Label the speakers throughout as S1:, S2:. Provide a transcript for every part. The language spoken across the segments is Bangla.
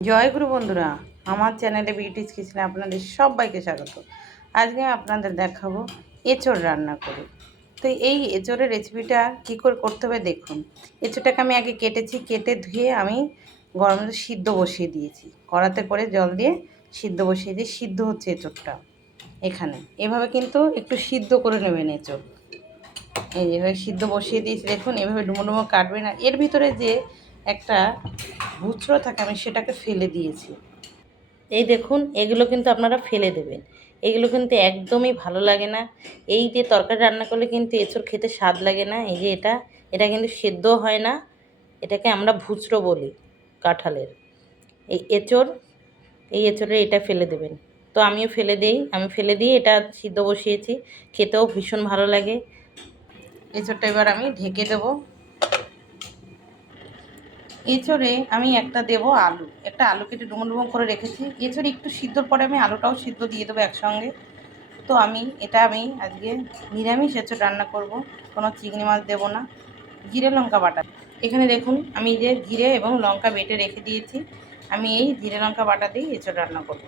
S1: জয় গুরু বন্ধুরা, আমার চ্যানেলে বিউটিস কিচেনে আপনাদের সবাইকে স্বাগত। আজকে আপনাদের দেখাবো এঁচড় রান্না করে। তো এই এঁচড়ের রেসিপিটা কী করে করতে হবে দেখুন। এঁচড়টাকে আমি আগে কেটেছি, কেটে ধুয়ে আমি গরম সিদ্ধ বসিয়ে দিয়েছি। কড়াতে করে জল দিয়ে সিদ্ধ বসিয়ে দিয়ে সিদ্ধ হচ্ছে এঁচড়টা। এখানে। এভাবে কিন্তু একটু সিদ্ধ করে নেবেন এঁচড়। এই যেভাবে সিদ্ধ বসিয়ে দিয়েছি, দেখুন এভাবে ডুমো ডুমো কাটবে না। এর ভিতরে যে একটা ভুচড়ো থাকে, আমি সেটাকে ফেলে দিয়েছি। এই দেখুন, এগুলো কিন্তু আপনারা ফেলে দেবেন। এগুলো কিন্তু একদমই ভালো লাগে না। এই যে তরকারি রান্না করলে কিন্তু এঁচড় খেতে স্বাদ লাগে না। এই যে এটা এটা কিন্তু সেদ্ধ হয় না। এটাকে আমরা ভুচড়ো বলি কাঁঠালের। এই এঁচড়, এই এঁচড়ে এটা ফেলে দেবেন। তো আমিও ফেলে দিই, আমি ফেলে দিয়ে এটা সিদ্ধ বসিয়েছি। খেতেও ভীষণ ভালো লাগে। এঁচড়টা এবার আমি ঢেকে দেবো। এঁচড়ে আমি একটা দেব আলু। একটা আলু কেটে ডুমো ডুমো করে রেখেছি। এঁচড়ে একটু সিদ্ধর পরে আমি আলুটাও সিদ্ধ দিয়ে দেবো একসঙ্গে। তো আমি, এটা আমি আজকে নিরামিষ এঁচড় রান্না করব। কোনো চিংড়ি মাছ দেবো না। জিরে, লঙ্কা, বাটা। এখানে দেখুন, আমি যে জিরে এবং লঙ্কা বেটে রেখে দিয়েছি। আমি এই জিরে, লঙ্কা, বাটা দিয়েই এঁচড় রান্না করব।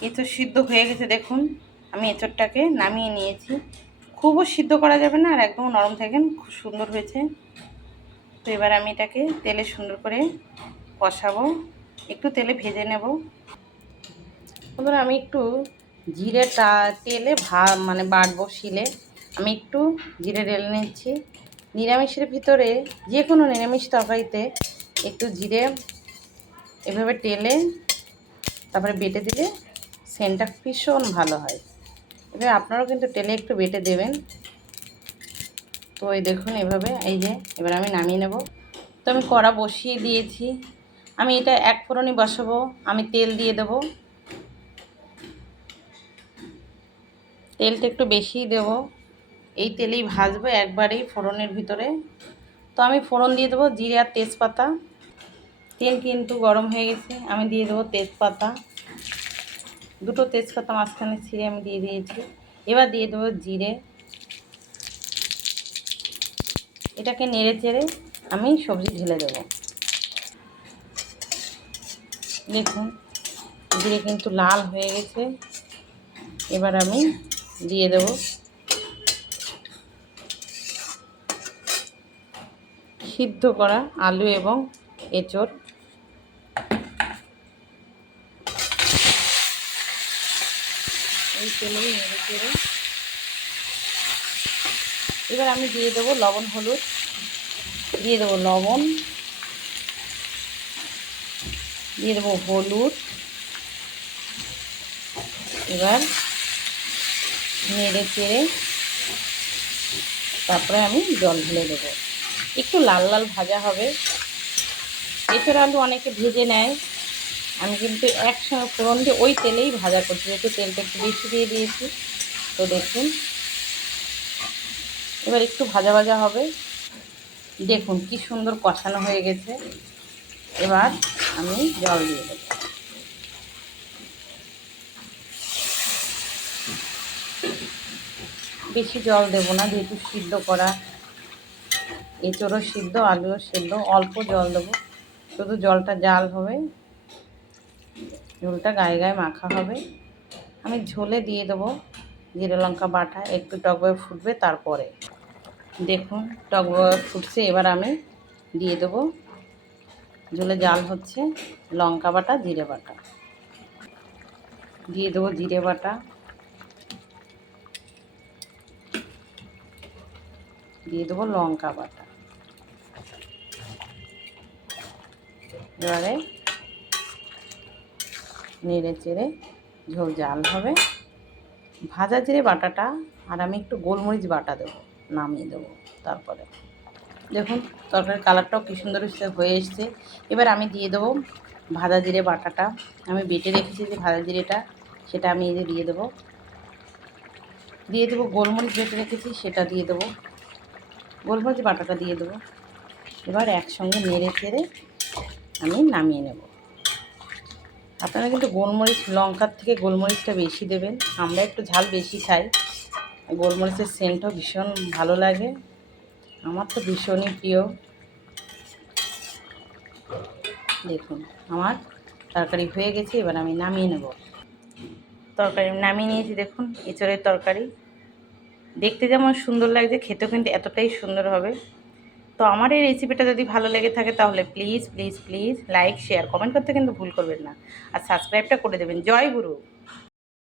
S1: এঁচড় সিদ্ধ হয়ে গেছে, দেখুন। আমি এঁচড়টাকে নামিয়ে নিয়েছি। খুবও সিদ্ধ করা যাবে না আর একদম নরম থাকেন খুব সুন্দর হয়েছে। তো এবার আমি এটাকে তেলে সুন্দর করে কষাবো। একটু তেলে ভেজে নেব। এবার আমি একটু জিরে তেলে ভা মানে বাটবো শিলে। আমি একটু জিরে ঢেলে নিচ্ছি। নিরামিষের ভিতরে যে কোনো নিরামিষ তরকারিতে একটু জিরে এভাবে টেলে তারপরে বেটে দিলে সেন্টটা ভীষণ ভালো হয়। এবার আপনারাও কিন্তু টেলে একটু বেটে দেবেন। তো এই দেখুন এভাবে, এই যে, এবার আমি নামিয়ে নেব। তো আমি কড়া বসিয়ে দিয়েছি। আমি এটা এক ফোড়নই বসাবো, আমি তেল দিয়ে দেব। তেলটা একটু বেশিই দেব। এই তেলেই ভাজবো একবারেই ফোড়নের ভিতরে। তো আমি ফোড়ন দিয়ে দেবো জিরে আর তেজপাতা। তেল কিন্তু গরম হয়ে গেছে, আমি দিয়ে দেবো তেজপাতা। দুটো তেজপাতা মাঝখানে ছিঁড়ে আমি দিয়ে দিয়েছি। এবার দিয়ে দেবো জিরে। এটাকে নেড়ে চেড়ে আমি সবজি ঢেলে দেবো। দেখুন, জিরে কিন্তু লাল হয়ে গেছে। এবার আমি দিয়ে দেব সিদ্ধ করা আলু এবং এঁচড়। এই তেলেই নেড়ে চেড়ে এবার আমি দিয়ে দেবো লবণ, হলুদ। দিয়ে দেবো লবণ। দিয়ে দেবো হলুদ। এবার নেড়ে চেড়ে তারপরে আমি জল ঢেলে দেবো। একটু লাল লাল ভাজা হবে। এছাড়া আলু অনেকে ভেজে নেয়। আমি কিন্তু একসঙ্গে ফোড়ন দিয়ে ওই তেলেই ভাজা করছি, যেহেতু তেলটা একটু বেশি দিয়ে দিয়েছি। তো দেখুন। এবার একটু ভাজা ভাজা হবে। দেখুন কি সুন্দর কষানো হয়ে গেছে। এবার আমি জল দিয়ে দেব। বেশি জল দেব না, যেহেতু সিদ্ধ করা। এঁচড়ও সিদ্ধ, আলুও সিদ্ধ, অল্প জল দেবো। শুধু জলটা জাল হবে। ঝোলটা গায়ে গায়ে মাখা হবে। আমি ঝোলে দিয়ে দেবো। জিরে লঙ্কা বাটা, একটু টকভাবে ফুটবে তারপরে। দেখুন টকভাবে ফুটছে, এবার আমি দিয়ে দেবো। ঝোলে জাল হচ্ছে, লঙ্কা বাটা, জিরে বাটা। দিয়ে দেবো জিরে বাটা। দিয়ে দেবো লঙ্কা বাটা। এবারে নেড়ে চেড়ে ঝোল জাল হবে। ভাজা জিরে বাটাটা, আর আমি একটু গোলমরিচ বাটা দেবো। নামিয়ে দেবো তারপরে। দেখুন, তরকারির কালারটাও কী সুন্দর হয়ে এসছে। এবার আমি দিয়ে দেবো ভাজা জিরে বাটাটা। আমি বেটে রেখেছি যে ভাজা জিরেটা, সেটা আমি এই দিয়ে দেবো। দিয়ে দেবো গোলমরিচ বেটে রেখেছি, সেটা দিয়ে দেবো। গোলমরিচ বাটাটা দিয়ে দেবো। এবার একসঙ্গে নেড়ে চেড়ে আমি নামিয়ে নেব। আপনারা কিন্তু গোলমরিচ, লঙ্কার থেকে গোলমরিচটা বেশি দেবেন। আমরা একটু ঝাল বেশি খাই। গোলমরিচের সেন্টও ভীষণ ভালো লাগে। আমার তো ভীষণই প্রিয়। দেখুন, আমার তরকারি হয়ে গেছে, এবার আমি নামিয়ে নেব। তরকারি নামিয়ে নিয়েছি, দেখুন, এঁচড়ের তরকারি। দেখতে যেমন সুন্দর লাগছে, খেতেও কিন্তু এতটাই সুন্দর হবে। তো আমার এই রেসিপিটা যদি ভালো লেগে থাকে, তাহলে please please please like share comment করতে কিন্তু ভুল করবেন না। আর সাবস্ক্রাইবটা করে দেবেন। জয় গুরু!